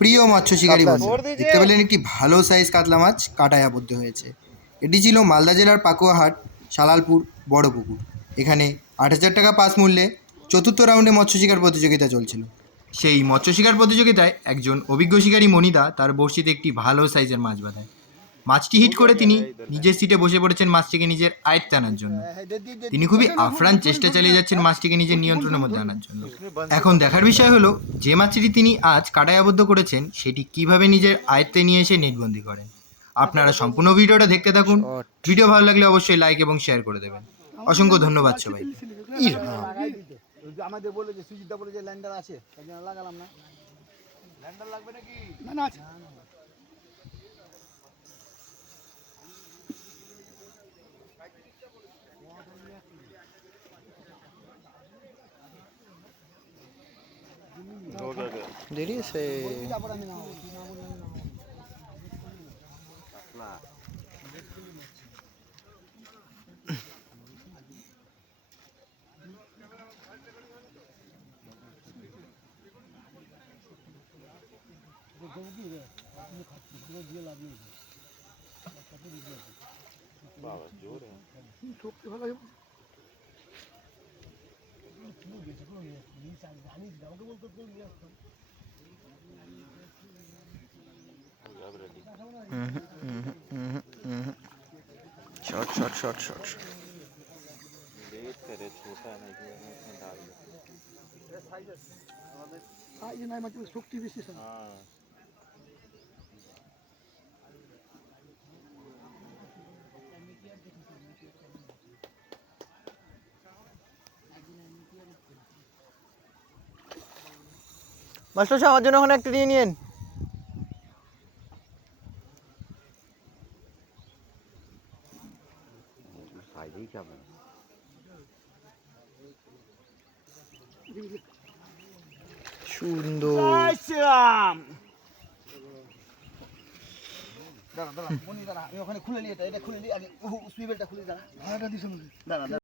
প্রিয় মৎস্য শিকারী বন্ধুরা, দেখতে পেলেন একটি ভালো সাইজ কাতলা মাছ কাঁটায় আবদ্ধ হয়েছে। এটি ছিল মালদা জেলার পাকুয়াহাট সালালপুর বড় পুকুর। এখানে ৮,০০০ টাকা পাস মূল্যে চতুর্থ রাউন্ডে মৎস্য শিকার প্রতিযোগিতা চলছিল। সেই মৎস্য শিকার প্রতিযোগিতায় একজন অভিজ্ঞ শিকারী মনিদা তার বড়শিতে একটি ভালো সাইজের মাছ বাঁধায়। মাছটি হিট করে তিনি নিজের সিটে বসে পড়েছেন মাছটিকে নিজের আয়ত্তে আনার জন্য। তিনি খুবই আপ্রাণ চেষ্টা চালিয়ে যাচ্ছেন মাছটিকে নিজের নিয়ন্ত্রণের মধ্যে আনার জন্য। এখন দেখার বিষয় হলো যে মাছটি তিনি আজ কাঁটায় আবদ্ধ করেছেন সেটি কিভাবে নিজের আয়ত্তে নিয়ে এসে নেটবন্দি করেন। আপনারা সম্পূর্ণ ভিডিওটা দেখতে থাকুন। ভিডিও ভালো লাগলে অবশ্যই লাইক এবং শেয়ার করে দেবেন। অসংখ্য ধন্যবাদ সবাই। আমাদের বলে যে সুজিতদা বলে যে ল্যান্ডার আছে, তাই জন্য লাগালাম না। ল্যান্ডার লাগবে নাকি? না না আছে। দেরি আছে। शॉट শক্তি বেশি স্যার। মাস্টার সাহেব আমার জন্য ওখানে একটা নিয়ে নিন। সুন্দর। দাঁড়া দাঁড়া, মনি দাঁড়া, আমি ওখানে খুলে নিয়ে এটা খুলে নিই আগে, সুইবেলটা খুলে দাঁড়া, দিস দাঁড়া।